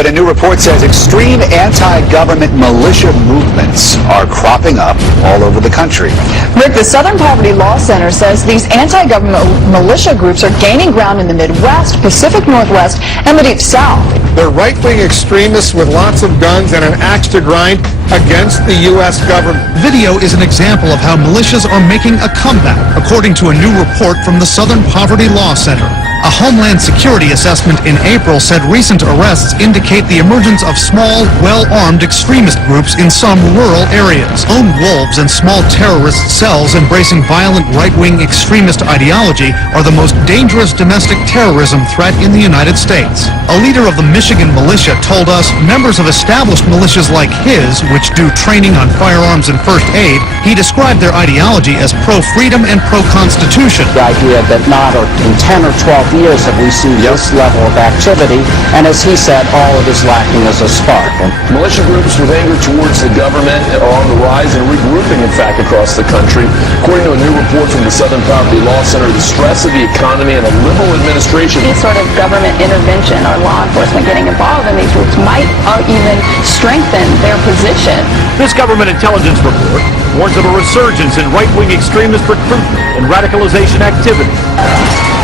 But a new report says extreme anti-government militia movements are cropping up all over the country. Rick, the Southern Poverty Law Center says these anti-government militia groups are gaining ground in the Midwest, Pacific Northwest, and the Deep South. They're right-wing extremists with lots of guns and an axe to grind against the U.S. government. Video is an example of how militias are making a comeback, according to a new report from the Southern Poverty Law Center. A Homeland Security assessment in April said recent arrests indicate the emergence of small, well-armed extremist groups in some rural areas. Lone wolves and small terrorist cells embracing violent right-wing extremist ideology are the most dangerous domestic terrorism threat in the United States. A leader of the Michigan militia told us members of established militias like his, which do training on firearms and first aid, he described their ideology as pro-freedom and pro-constitution. The idea that not in 10 or 12 years have we seen this level of activity, and as he said, all it is lacking is a spark. Militia groups with anger towards the government are on the rise and regrouping, in fact, across the country. According to a new report from the Southern Poverty Law Center, the stress of the economy and a liberal administration. Any sort of government intervention or law enforcement getting involved in these groups might even strengthen their position. This government intelligence report warns of a resurgence in right-wing extremist recruitment and radicalization activity.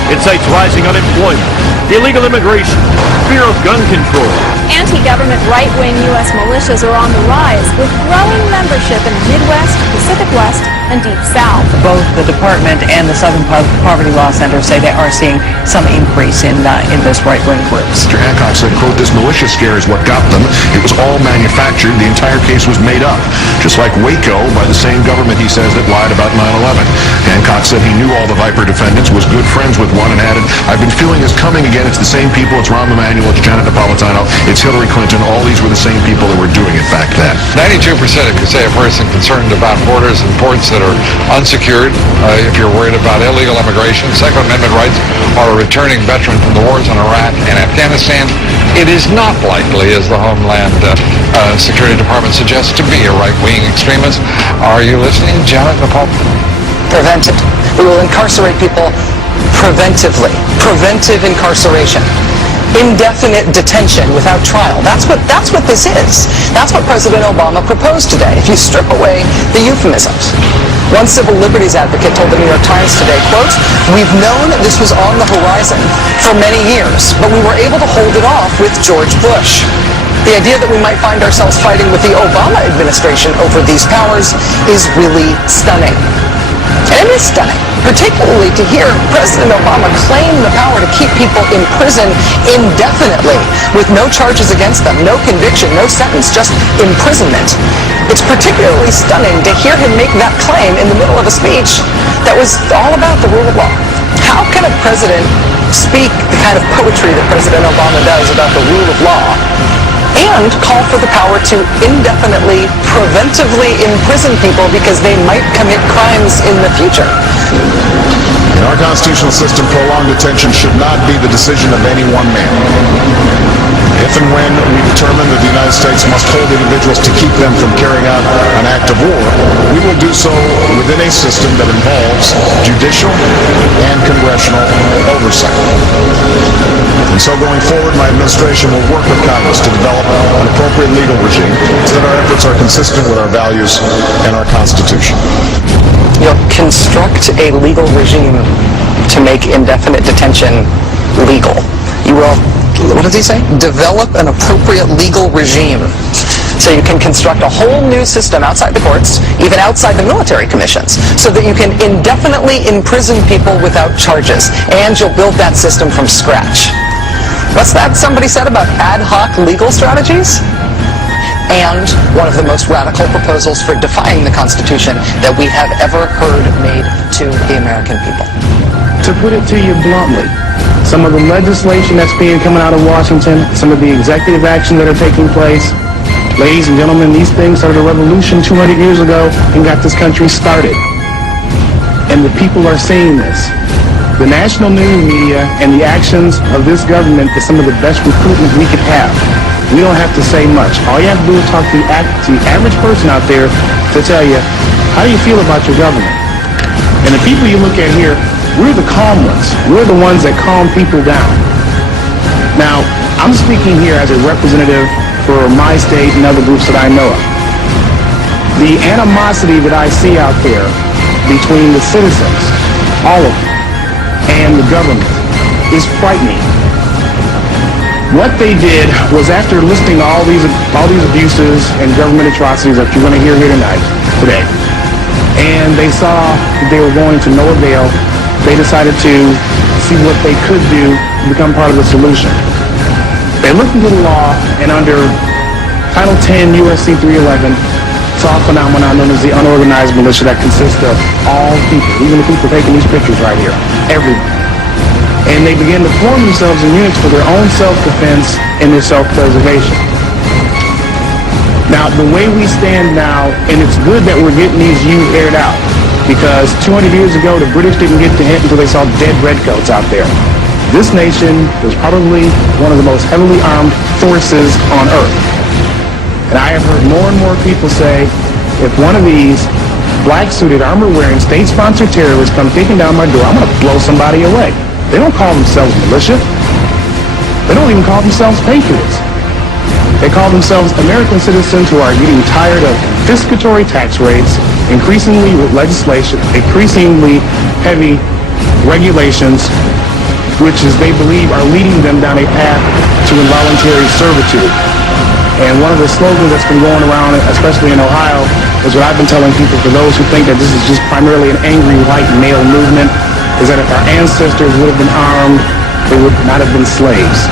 It cites rising unemployment, illegal immigration, fear of gun control. Anti-government right-wing U.S. militias are on the rise, with growing membership in the Midwest, Pacific West, and Deep South. Both the department and the Southern Poverty Law Center say they are seeing some increase in those right-wing groups. Mr. Hancock said, quote, "This militia scare is what got them. It was all manufactured. The entire case was made up. Just like Waco by the same government, he says, that lied about 9/11. Hancock said he knew all the Viper defendants, was good friends with one, and added, "I've been feeling this coming again. It's the same people. It's Rahm Emanuel. It's Janet Napolitano. It's Hillary Clinton. All these were the same people that were doing it back then." 92%, if you say a person concerned about borders and ports that are unsecured, if you're worried about illegal immigration, Second Amendment rights, or a returning veteran from the wars in Iraq and Afghanistan, it is not likely, as the Homeland Security Department suggests, to be a right-wing extremist. Are you listening, Janet Napolitano? Prevented. We will incarcerate people preventively. Preventive incarceration. Indefinite detention without trial. That's what this is. That's what President Obama proposed today, if you strip away the euphemisms. One civil liberties advocate told the New York Times today, quote, "We've known this was on the horizon for many years, but we were able to hold it off with George Bush." The idea that we might find ourselves fighting with the Obama administration over these powers is really stunning. And it is stunning, particularly to hear President Obama claim the power to keep people in prison indefinitely with no charges against them, no conviction, no sentence, just imprisonment. It's particularly stunning to hear him make that claim in the middle of a speech that was all about the rule of law. How can a president speak the kind of poetry that President Obama does about the rule of law and call for the power to indefinitely, preventively imprison people because they might commit crimes in the future? In our constitutional system, prolonged detention should not be the decision of any one man. If and when we determine that the United States must hold individuals to keep them from carrying out an act of war, we will do so within a system that involves judicial and congressional oversight. And so going forward, my administration will work with Congress to develop an appropriate legal regime so that our efforts are consistent with our values and our Constitution. You'll construct a legal regime to make indefinite detention legal. You will, what does he say? Develop an appropriate legal regime. So you can construct a whole new system outside the courts, even outside the military commissions, so that you can indefinitely imprison people without charges. And you'll build that system from scratch. What's that somebody said about ad hoc legal strategies? And one of the most radical proposals for defying the Constitution that we have ever heard made to the American people. To put it to you bluntly, some of the legislation that's coming out of Washington, some of the executive action that are taking place, ladies and gentlemen, these things started a revolution 200 years ago and got this country started. And the people are seeing this. The national news media and the actions of this government is some of the best recruitment we could have. We don't have to say much. All you have to do is talk to the average person out there to tell you, how do you feel about your government? And the people you look at here, we're the calm ones. We're the ones that calm people down. Now, I'm speaking here as a representative for my state and other groups that I know of. The animosity that I see out there between the citizens, all of them, and the government is frightening. What they did was, after listing all these abuses and government atrocities that you're going to hear here today, and they saw that they were going to no avail, they decided to see what they could do to become part of the solution. They looked into the law, and under Title 10 U.S.C. 311, saw a phenomenon known as the unorganized militia that consists of all people, even the people taking these pictures right here, everyone. And they began to form themselves in units for their own self-defense and their self-preservation. Now, the way we stand now, and it's good that we're getting these youth aired out, because 200 years ago, the British didn't get the hint until they saw dead redcoats out there. This nation is probably one of the most heavily armed forces on earth. And I have heard more and more people say, if one of these black-suited, armor-wearing, state-sponsored terrorists come kicking down my door, I'm going to blow somebody away. They don't call themselves militia. They don't even call themselves patriots. They call themselves American citizens who are getting tired of confiscatory tax rates, increasingly legislation, increasingly heavy regulations, which is they believe are leading them down a path to involuntary servitude. And one of the slogans that's been going around, especially in Ohio, is what I've been telling people, for those who think that this is just primarily an angry white male movement, is that if our ancestors would have been armed, they would not have been slaves.